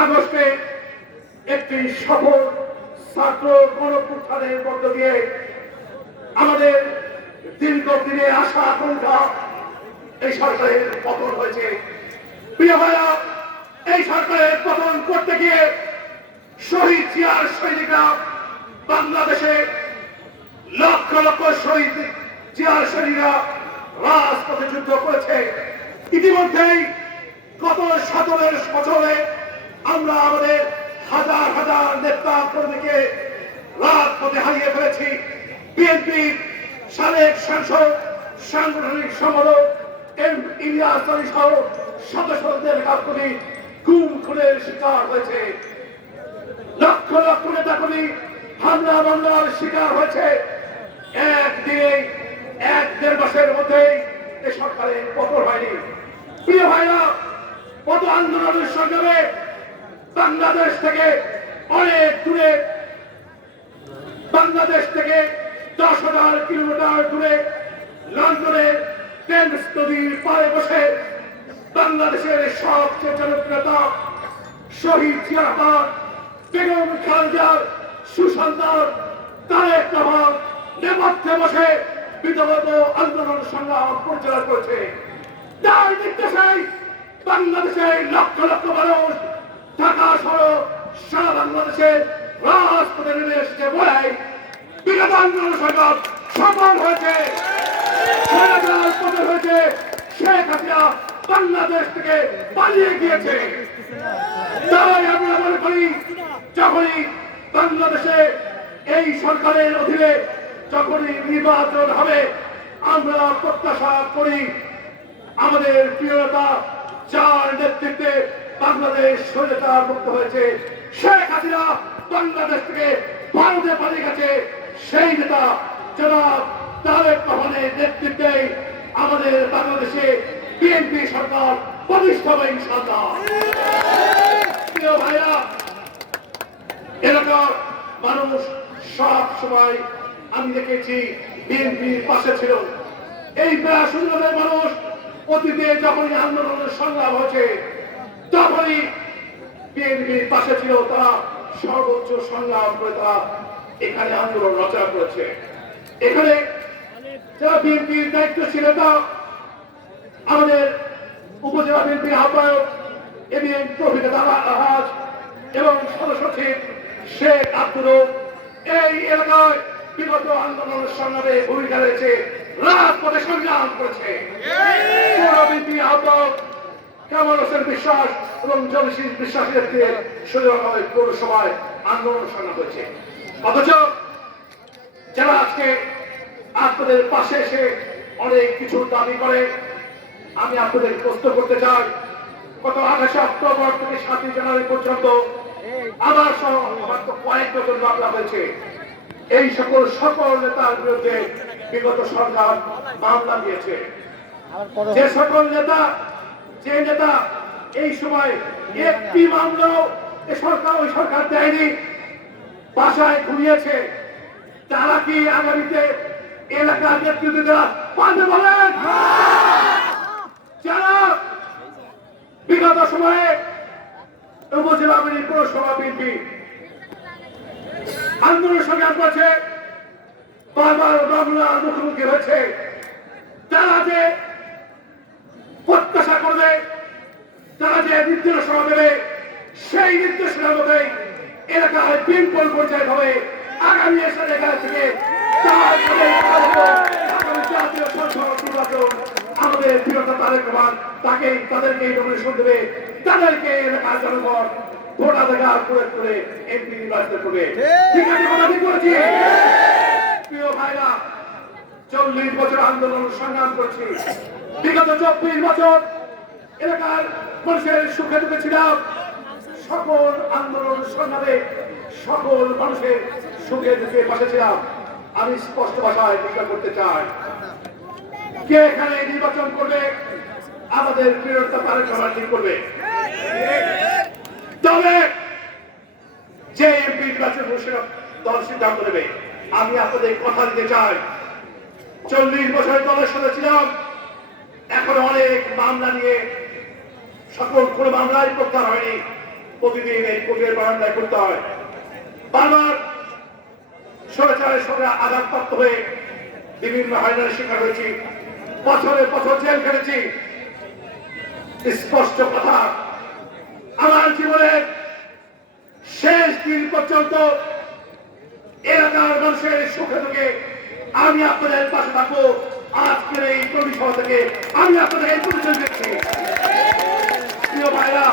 আগস্টে একটি সফল ছাত্র গণঅভ্যুত্থানের মধ্য দিয়ে আমাদের দীর্ঘদিনের আশা আকাঙ্ক্ষা এই সরকারের পতন হয়েছে। প্রিয় ভাইরা, এই সরকারের পতন করতে গিয়ে শহীদ জিয়ার সৈনিকরা বাংলাদেশে লক্ষ লক্ষ শহীদ জিয়ার সৈনিকরা রাজপথে যুদ্ধ করেছে। ইতিমধ্যেই গত 17 বছরে আমরা আমাদের হাজার হাজার নেতা কর্মীকে রাজপথে হারিয়ে ফেলেছি। বিএনপির সাবেক সাংসদ, সাংগঠনিক সম্পাদক এম ইলিয়াস আলী সহ সদস্যদের কাজগুলি গুম খুনের শিকার হয়েছে। লক্ষ লক্ষ নেতা কর্মী হামলা মামলার শিকার হয়েছে। একদিনে 1-1.5 মাসের মধ্যেই এই সরকারের পতন হয়নি। প্রিয় ভাইরা, কত আন্দোলনের সংগ্রামে বাংলাদেশ থেকে অনেক দূরে, বাংলাদেশ থেকে 10,000 কিলোমিটার দূরে লন্ডনের টেমস নদীর পাড়ে বসে বাংলাদেশের সবচেয়ে জনপ্রিয়তা শহীদ জিয়া রহমান, বেগম খালেদার সুসন্তান তারেক রহমান নেপথ্যে বসে বিধবত আন্দোলন সংগ্রাম পরিচালনা করেছে। তার নির্দেশে বাংলাদেশের লক্ষ লক্ষ মানুষ ঢাকা সহ সারা বাংলাদেশের রাজপথে নেমে এসেছে বলে বিগত আন্দোলন সংগ্রাম সফল হয়েছে। পতন হয়েছে। শেখ হাসিনা বাংলাদেশ থেকে পালিয়ে গিয়েছে। তাই আমরা মনে করি, যখনই বাংলাদেশে এই সরকারের অধীনে যখনই নির্বাচন হবে, আমরা প্রত্যাশা করি আমাদের প্রিয় নেতা যার নেতৃত্বে বাংলাদেশ স্বাধীনতা মুক্ত হয়েছে, শেখ হাসিনা বাংলাদেশ থেকে ভারতে পালিয়ে গেছে, সেই নেতা জনাব তারেক রহমানের নেতৃত্বে আমাদের বাংলাদেশে বিএনপি সরকার প্রতিষ্ঠা হবে ইনশাআল্লাহ। প্রিয় ভাইরা, এলাকার মানুষ সব সময় আমি দেখেছি বিএনপির পাশে ছিল। এই 82 মানুষ অতীতে যখনই আন্দোলনের সংগ্রাম হয়েছে তখনই বিএনপির পাশে ছিল। তারা সর্বোচ্চ সংগ্রাম করে তারা এখানে আন্দোলন রচনা করেছে। এখানে যারা বিএনপির দায়িত্ব ছিল তা আমাদের উপজেলা বিএনপির আহ্বায়ক এবিএম তৌফিক আলহাজ এবং সদস্য সচিব শেখ আব্দুল এই এলাকায় বিগত আন্দোলনের সংগ্রামে ভূমিকা রয়েছে, রাজপথে সংগ্রাম করেছে। বিএনপির আহ্বায়ক কামাল হোসেন বিশ্বাস এবং জনশীল বিশ্বাসের পৌরসভায় আন্দোলন সংগ্রাম হয়েছে। অথচ যারা আজকে আপনাদের পাশে এসে অনেক কিছু দাবি করে, আমি আপনাদের প্রশ্ন করতে চাই, গত 28 অক্টোবর থেকে 7 জানুয়ারি পর্যন্ত আমার সহ আমার তো কয়েক ডজন মামলা হয়েছে। এই সকল নেতার বিরুদ্ধে বিগত সরকার মামলা দিয়েছে। যে সকল নেতা, যে নেতা এই সময় একটি মামলাও ওই সরকার দেয়নি, বাসায় ঘুমিয়েছে, তারা কি আগামীতে এলাকার নেতৃত্ব দেওয়া পারবে বলেন? যারা বিগত সময়ে উপজেলা বিএনপি, পৌরসভা বিএনপি আন্দোলন সংগ্রাম করেছে, বারবার মামলার মুখোমুখি হয়েছে, তারা যে প্রত্যাশা করবে, তারা যে নির্দেশনা দেবে, সেই নির্দেশনার মধ্যে এলাকায় বিপুল পর্যায়ে হবে। আগামী এলাকা থেকে জাতীয় সংসদ নির্বাচন আমাদের প্রিয়তা তারেক রহমান তাদেরকে নমিনেশন দেবে, তাদেরকে এলাকার জনগণ ভোটাধিকার প্রয়োগ করে এমপি নির্বাচিত করবে। ঠিক আছে, কথা ঠিক বলেছি? প্রিয় ভাইরা, 40 বছর আন্দোলন সংগ্রাম করছি। বিগত 24 বছর এলাকার মানুষের সুখে দুঃখে ছিলাম। সকল আন্দোলন সংগ্রামে সকল মানুষের সুখে দুঃখে পাশে ছিলাম। আমি স্পষ্ট ভাষায় ঘোষণা করতে চাই, কে এখানে নির্বাচন করবে? আমাদের প্রিয়তা তারেক রহমান ঠিক করবে। তবে যে এমপি নির্বাচন দল সিদ্ধান্ত নেবে। আমি আপনাদের কথা দিতে চাই, 40 বছর দলের সাথে ছিলাম, এখন অনেক মামলা নিয়ে সকল কোনো মামলায় প্রত্যাহার হয়নি, প্রতিদিন এই কোর্টের বারান্দায় করতে হয়। বারবার স্বৈরাচারের সঙ্গে আঘাতপ্রাপ্ত হয়ে বিভিন্ন হয়রানির শিকার হয়েছি, বছরের বছর জেল খেটেছি। স্পষ্ট কথা, আমার জীবনের শেষ দিন পর্যন্ত এলাকার মানুষের সুখে দুঃখে আমি আপনাদের পাশে থাকবো। আজকের এই কর্মী সভা থেকে আমি আপনাদের এই পরিচয় দিচ্ছি। প্রিয় ভাইরা।